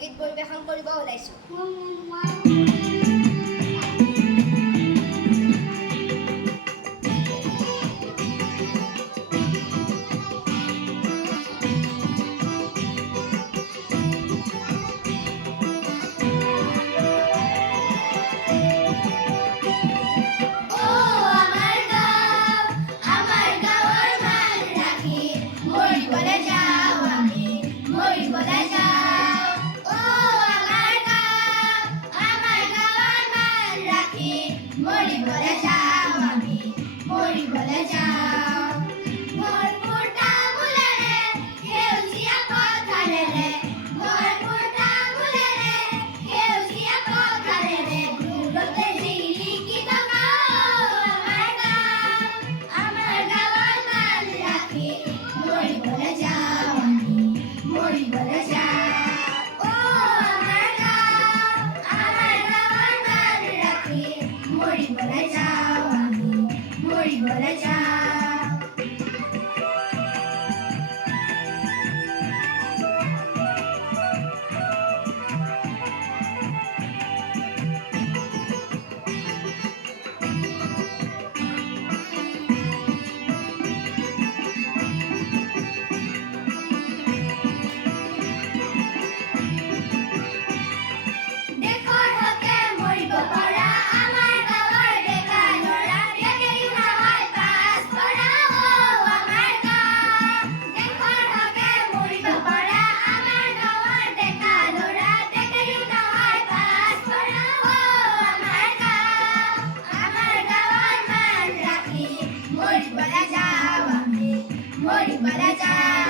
গীত পৰিৱেশন কৰিব ওলাইছোঁ। মৰিবলৈ যাওঁ আমি, মৰিবলৈ যাওঁ। ভৰপূৰ তামোলেৰে, সেউজীয়া পথাৰেৰে, ভৰপূৰ তামোলেৰে, সেউজীয়া পথাৰেৰে, দূৰতে জিলিকি থকা আমাৰ গাঁও, আমাৰ গাঁৱৰ মান ৰাখি, মৰিবলৈ যাওঁ আমি, মৰিবলৈ যাওঁ। মৰিবলৈ যাওঁ আমি, মৰিবলৈ যাওঁ। দেশৰ হকে মৰিব পৰা আমাৰ গাঁৱৰ ডেকা ল'ৰা, ডেকেৰিও নহয় পাছ পৰা আমাৰ গাঁও। দেশৰ হকে মৰিব পৰা আমাৰ গাঁৱৰ ডেকা ল'ৰা, ডেকেৰিও নহয় পাছ পৰা আমাৰ গাঁও, আমাৰ গাঁৱৰ মান ৰাখি, মৰিবলৈ যাওঁ আমি, মৰিবলৈ যাওঁ।